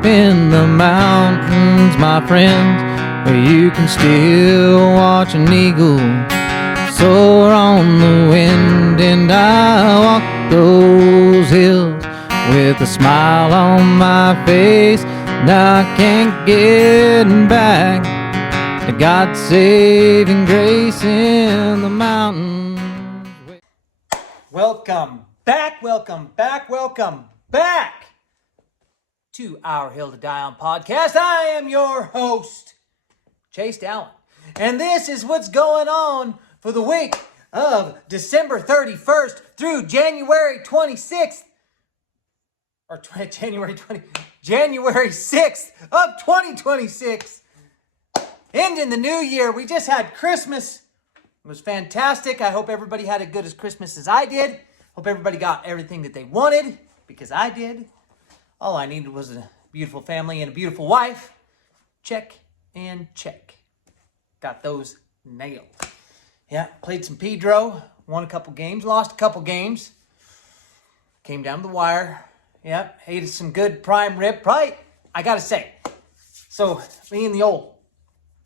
up in the mountains, my friends, where you can still watch an eagle soar on the wind. And I walk those hills with a smile on my face, and I can't get back to God's saving grace in the mountains. Welcome back to our Hill to Die On podcast. I am your host, Chase Allen, and this is what's going on for the week of December 31st through January 26th, or January 6th of 2026. Ending the new year. We just had Christmas. It was fantastic. I hope everybody had as good as Christmas as I did. Hope everybody got everything that they wanted, because I did. All I needed was a beautiful family and a beautiful wife. Check and check. Got those nailed. Yeah, played some Pedro. Won a couple games. Lost a couple games. Came down to the wire. Yeah, ate some good prime rib. Probably, I gotta say. So, me and the old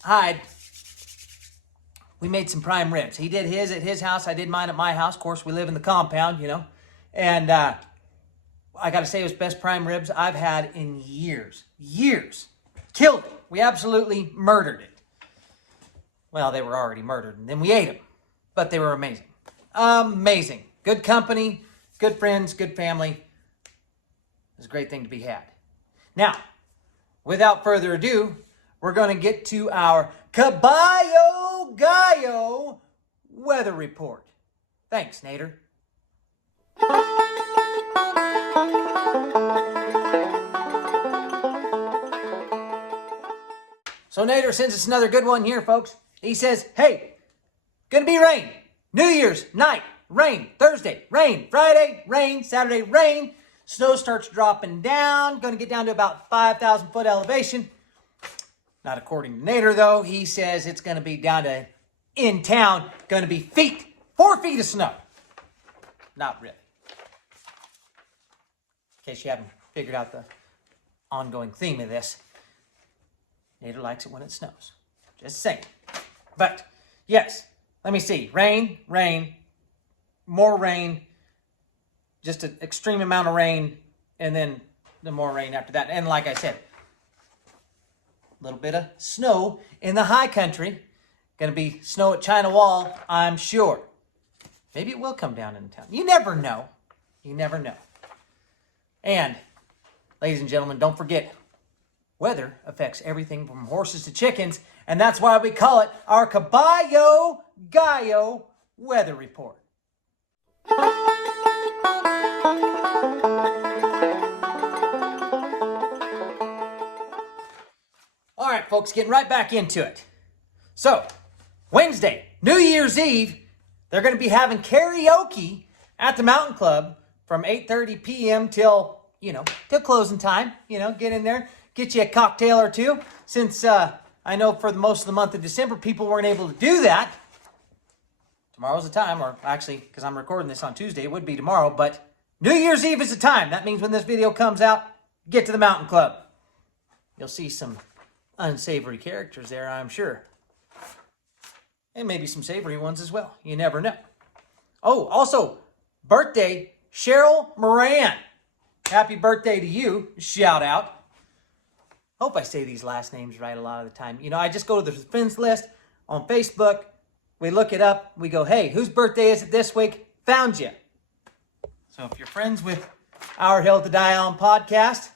Hyde, we made some prime ribs. He did his at his house. I did mine at my house. Of course, we live in the compound, you know. And I got to say, it was best prime ribs I've had in years. Years. Killed it. We absolutely murdered it. Well, they were already murdered, and then we ate them. But they were amazing. Amazing. Good company, good friends, good family. It was a great thing to be had. Now, without further ado, we're going to get to our Caballo Gallo weather report. Thanks, Nader. So Nader sends us another good one here, folks. He says, hey, gonna be rain. New Year's night, rain. Thursday, rain. Friday, rain. Saturday, rain. Snow starts dropping down. Gonna get down to about 5,000 foot elevation. Not according to Nader, though. He says it's going to be down to, in town, going to be 4 feet of snow. Not really. In case you haven't figured out the ongoing theme of this, Nader likes it when it snows. Just saying. But, yes, let me see. Rain, more rain, just an extreme amount of rain, and then the more rain after that. And like I said, little bit of snow in the high country. Going to be snow at China Wall, I'm sure. Maybe it will come down in town. You never know. You never know. And, ladies and gentlemen, don't forget, weather affects everything from horses to chickens, and that's why we call it our Caballo Gallo weather report. All right, folks, getting right back into it. So, Wednesday, New Year's Eve, they're going to be having karaoke at the Mountain Club from 8:30 p.m. till closing time. Get in there, get you a cocktail or two. Since I know for most of the month of December, people weren't able to do that. Tomorrow's the time, or actually, because I'm recording this on Tuesday, it would be tomorrow, but New Year's Eve is the time. That means when this video comes out, get to the Mountain Club. You'll see some unsavory characters there, I'm sure. And maybe some savory ones as well. You never know. Oh, also, birthday, Cheryl Moran. Happy birthday to you. Shout out. Hope I say these last names right a lot of the time. I just go to the friends list on Facebook. We look it up. We go, hey, whose birthday is it this week? Found you. So if you're friends with our Hill to Die On podcast,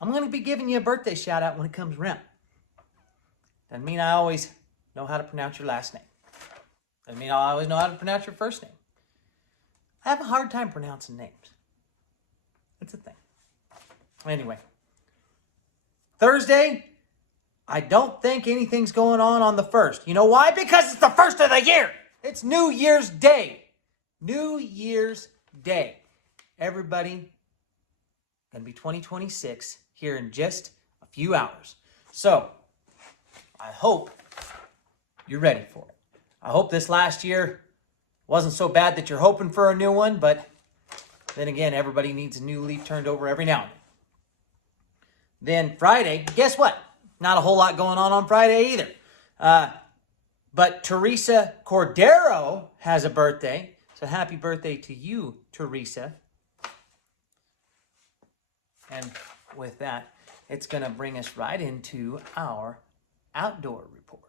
I'm going to be giving you a birthday shout out when it comes around. Doesn't mean I always know how to pronounce your last name. Doesn't mean I always know how to pronounce your first name. I have a hard time pronouncing names. It's a thing. Anyway. Thursday, I don't think anything's going on the 1st. You know why? Because it's the 1st of the year. It's New Year's Day. New Year's Day. Everybody, going to be 2026 here in just a few hours. So, I hope you're ready for it. I hope this last year wasn't so bad that you're hoping for a new one, but then again, everybody needs a new leaf turned over every now and then. Then Friday, guess what? Not a whole lot going on Friday either. But Teresa Cordero has a birthday. So happy birthday to you, Teresa. And with that, it's going to bring us right into our outdoor report.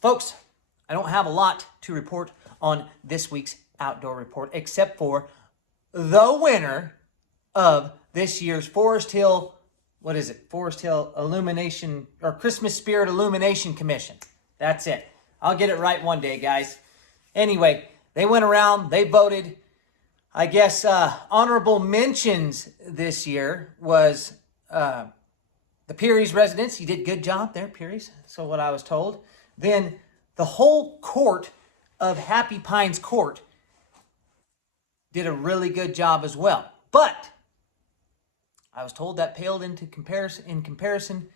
Folks, I don't have a lot to report on this week's outdoor report, except for the winner of this year's Forest Hill, Forest Hill Illumination or Christmas Spirit Illumination Commission. That's it. I'll get it right one day, guys. Anyway, they went around, they voted. I guess honorable mentions this year was the Peary's residents. You did a good job there, Peary's. So what I was told. Then the whole court of Happy Pines Court did a really good job as well. But I was told that paled in comparison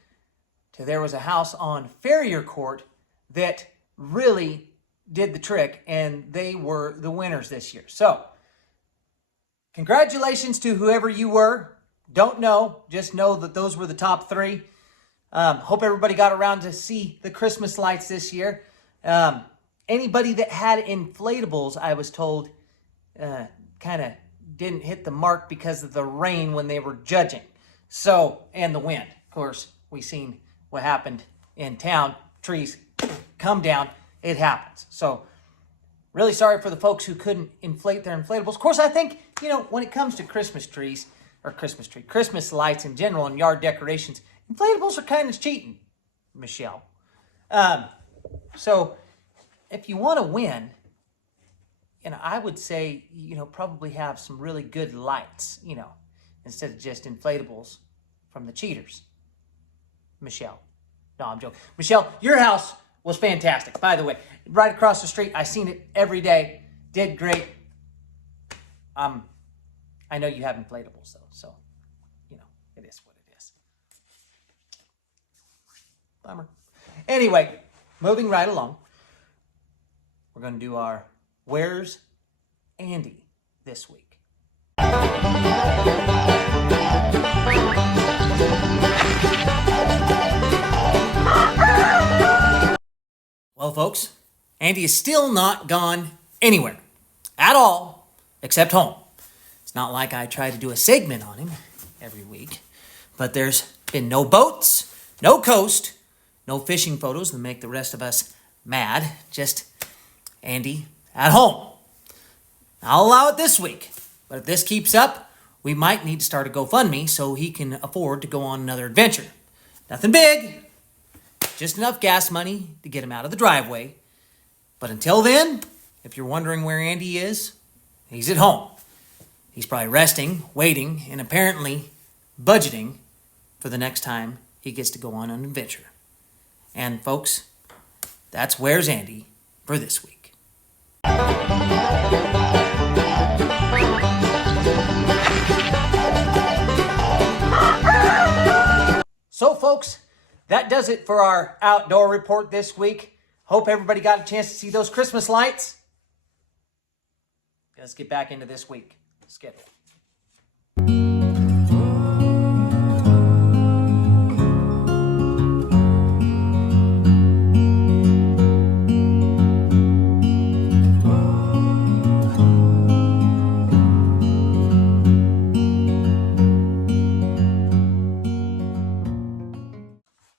to there was a house on Farrier Court that really did the trick, and they were the winners this year. So congratulations to whoever you were. Don't know, just know that those were the top three. Hope everybody got around to see the Christmas lights this year. Anybody that had inflatables, I was told, kind of didn't hit the mark because of the rain when they were judging. So, and the wind. Of course, we seen what happened in town. Trees come down. It happens. So, really sorry for the folks who couldn't inflate their inflatables. Of course, I think, when it comes to Christmas lights in general and yard decorations, inflatables are kind of cheating, Michelle. So if you want to win, I would say, probably have some really good lights, instead of just inflatables from the cheaters. Michelle. No, I'm joking. Michelle, your house was fantastic, by the way. Right across the street. I seen it every day. Did great. I know you have inflatables, though, so, it is what it is. Bummer. Anyway, moving right along. We're going to do our Where's Andy this week. Well, folks, Andy is still not gone anywhere at all except home. It's not like I try to do a segment on him every week, but there's been no boats, no coast, no fishing photos that make the rest of us mad. Just Andy at home. I'll allow it this week, but if this keeps up, we might need to start a GoFundMe so he can afford to go on another adventure. Nothing big, just enough gas money to get him out of the driveway. But until then, if you're wondering where Andy is, he's at home. He's probably resting, waiting, and apparently budgeting for the next time he gets to go on an adventure. And folks, that's Where's Andy for this week. So folks, that does it for our outdoor report this week. Hope everybody got a chance to see those Christmas lights. Let's get back into this week schedule.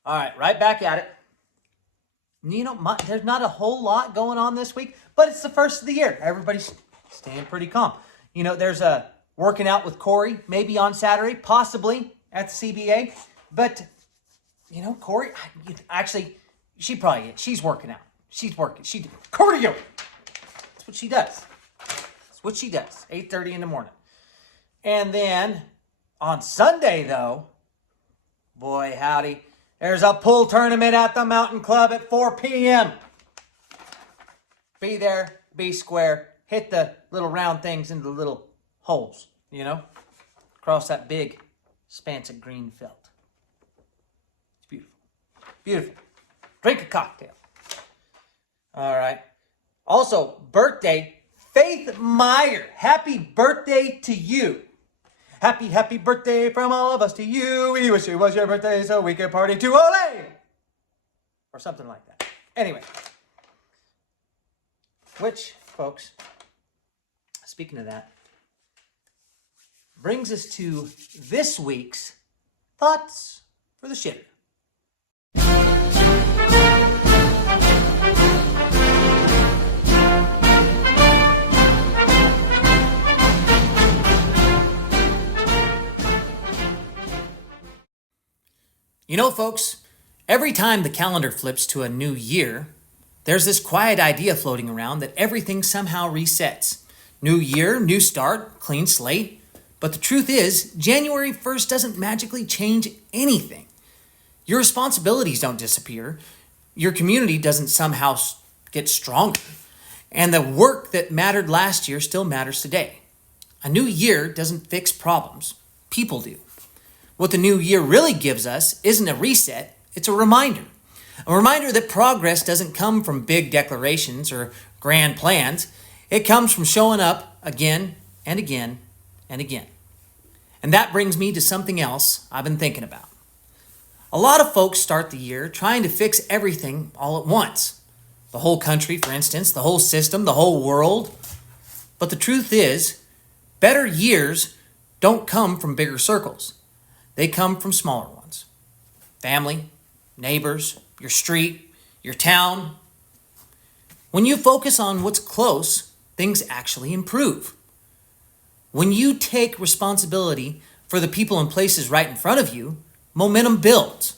All right, right back at it. There's not a whole lot going on this week, but it's the first of the year. Everybody's staying pretty calm. There's a working out with Corey, maybe on Saturday, possibly at the CBA. But, Corey, actually, she's working out. She's working. Cardio. That's what she does. 8:30 in the morning. And then on Sunday, though, boy, howdy, there's a pool tournament at the Mountain Club at 4 p.m. Be there, be square, hit the little round things into the little holes, across that big expanse of green felt. It's beautiful. Beautiful. Drink a cocktail. All right. Also, birthday, Faith Meyer. Happy birthday to you. Happy birthday from all of us to you. We wish it was your birthday so we could party to Ole! Or something like that. Anyway. Which, folks, speaking of that, brings us to this week's Thoughts for the Shitter. Folks, every time the calendar flips to a new year, there's this quiet idea floating around that everything somehow resets. New year, new start, clean slate. But the truth is, January 1st doesn't magically change anything. Your responsibilities don't disappear. Your community doesn't somehow get stronger. And the work that mattered last year still matters today. A new year doesn't fix problems. People do. What the new year really gives us isn't a reset, it's a reminder. A reminder that progress doesn't come from big declarations or grand plans. It comes from showing up again and again and again. And that brings me to something else I've been thinking about. A lot of folks start the year trying to fix everything all at once. The whole country, for instance, the whole system, the whole world. But the truth is, better years don't come from bigger circles. They come from smaller ones. Family, neighbors, your street, your town. When you focus on what's close, things actually improve. When you take responsibility for the people and places right in front of you, momentum builds.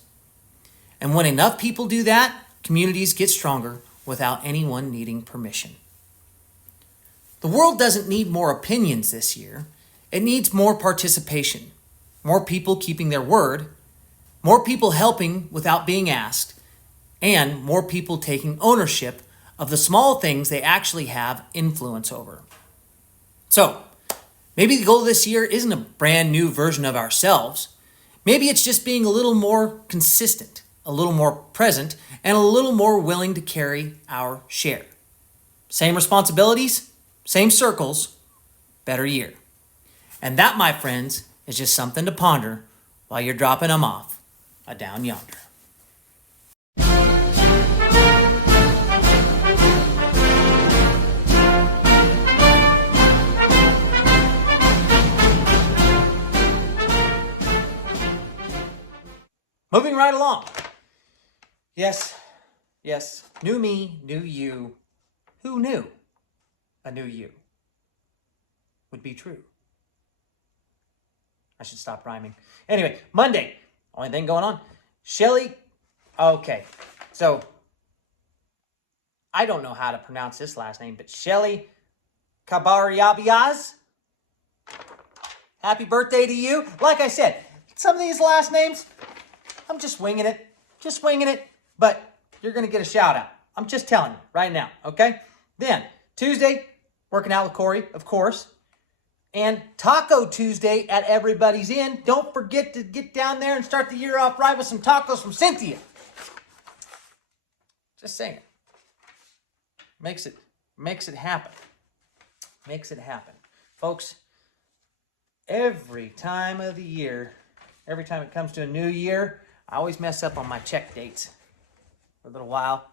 And when enough people do that, communities get stronger without anyone needing permission. The world doesn't need more opinions this year. It needs more participation. More people keeping their word, more people helping without being asked, and more people taking ownership of the small things they actually have influence over. So, maybe the goal this year isn't a brand new version of ourselves. Maybe it's just being a little more consistent, a little more present, and a little more willing to carry our share. Same responsibilities, same circles, better year. And that, my friends, is just something to ponder while you're dropping them off down yonder. Moving right along. Yes, new me, new you. Who knew a new you would be true? I should stop rhyming. Anyway, Monday. Only thing going on. Shelly. Okay. So, I don't know how to pronounce this last name, but Shelly Kabariabiaz. Happy birthday to you. Like I said, some of these last names, I'm just winging it. But you're going to get a shout out. I'm just telling you right now, okay? Then, Tuesday, working out with Corey, of course. And Taco Tuesday at Everybody's Inn. Don't forget to get down there and start the year off right with some tacos from Cynthia. Just saying. Makes it happen. Makes it happen. Folks, every time of the year, every time it comes to a new year, I always mess up on my check dates for a little while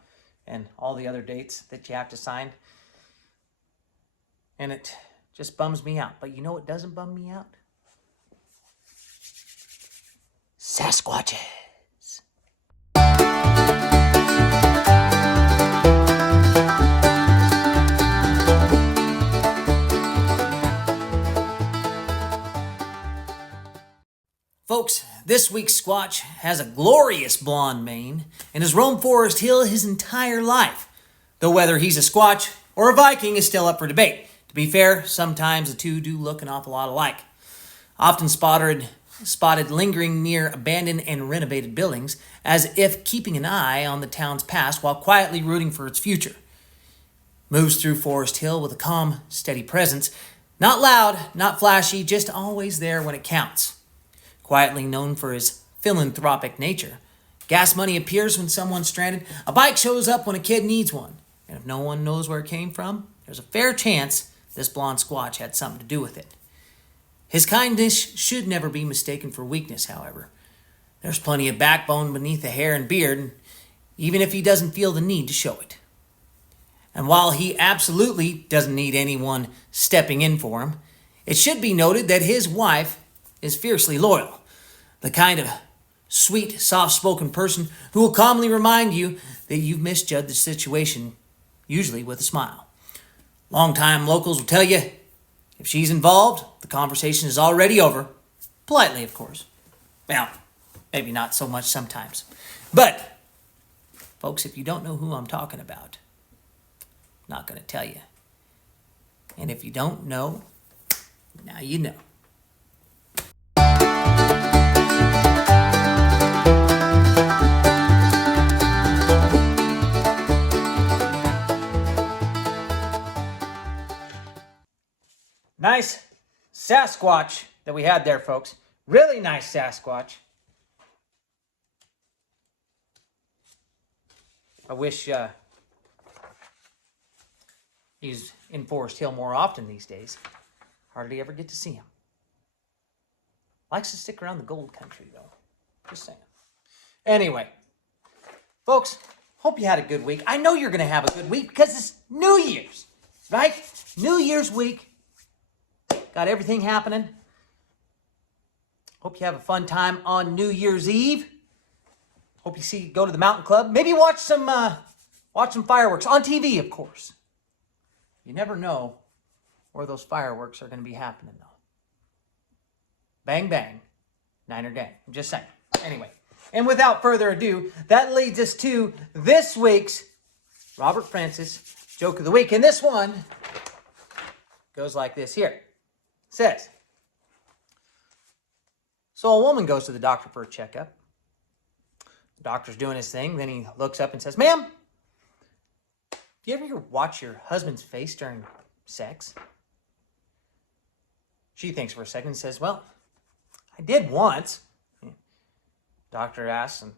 and all the other dates that you have to sign. And it just bums me out. But you know what doesn't bum me out? Sasquatches. Folks, this week's Squatch has a glorious blonde mane and has roamed Forest Hill his entire life. Though whether he's a Squatch or a Viking is still up for debate. To be fair, sometimes the two do look an awful lot alike. Often spotted lingering near abandoned and renovated buildings, as if keeping an eye on the town's past while quietly rooting for its future. Moves through Forest Hill with a calm, steady presence. Not loud, not flashy, just always there when it counts. Quietly known for his philanthropic nature, gas money appears when someone's stranded. A bike shows up when a kid needs one. And if no one knows where it came from, there's a fair chance this blonde squatch had something to do with it. His kindness should never be mistaken for weakness, however. There's plenty of backbone beneath the hair and beard, even if he doesn't feel the need to show it. And while he absolutely doesn't need anyone stepping in for him, it should be noted that his wife is fiercely loyal. The kind of sweet, soft-spoken person who will calmly remind you that you've misjudged the situation, usually with a smile. Longtime locals will tell you, if she's involved, the conversation is already over. Politely, of course. Well, maybe not so much sometimes. But, folks, if you don't know who I'm talking about, I'm not going to tell you. And if you don't know, now you know. Nice Sasquatch that we had there, folks. Really nice Sasquatch. I wish he's in Forest Hill more often these days. Hardly ever get to see him. Likes to stick around the gold country, though. Just saying. Anyway, folks, hope you had a good week. I know you're going to have a good week because it's New Year's, right? New Year's week. Got everything happening. Hope you have a fun time on New Year's Eve. Hope you go to the mountain club. Maybe watch some fireworks on TV, of course. You never know where those fireworks are going to be happening, though. Bang, bang. Niner gang. I'm just saying. Anyway, and without further ado, that leads us to this week's Robert Francis Joke of the Week. And this one goes like this here. It says, so a woman goes to the doctor for a checkup. The doctor's doing his thing. Then he looks up and says, ma'am, do you ever watch your husband's face during sex? She thinks for a second and says, well, I did once. Doctor asks him,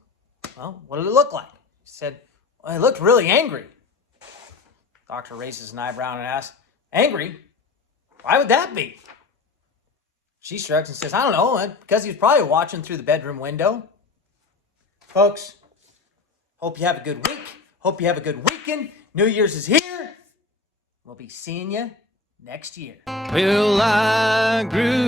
well, what did it look like? He said, well, it looked really angry. Doctor raises an eyebrow and asks, angry? Why would that be? She shrugs and says, I don't know, because he was probably watching through the bedroom window. Folks, hope you have a good week. Hope you have a good weekend. New Year's is here. We'll be seeing you next year. Well, I grew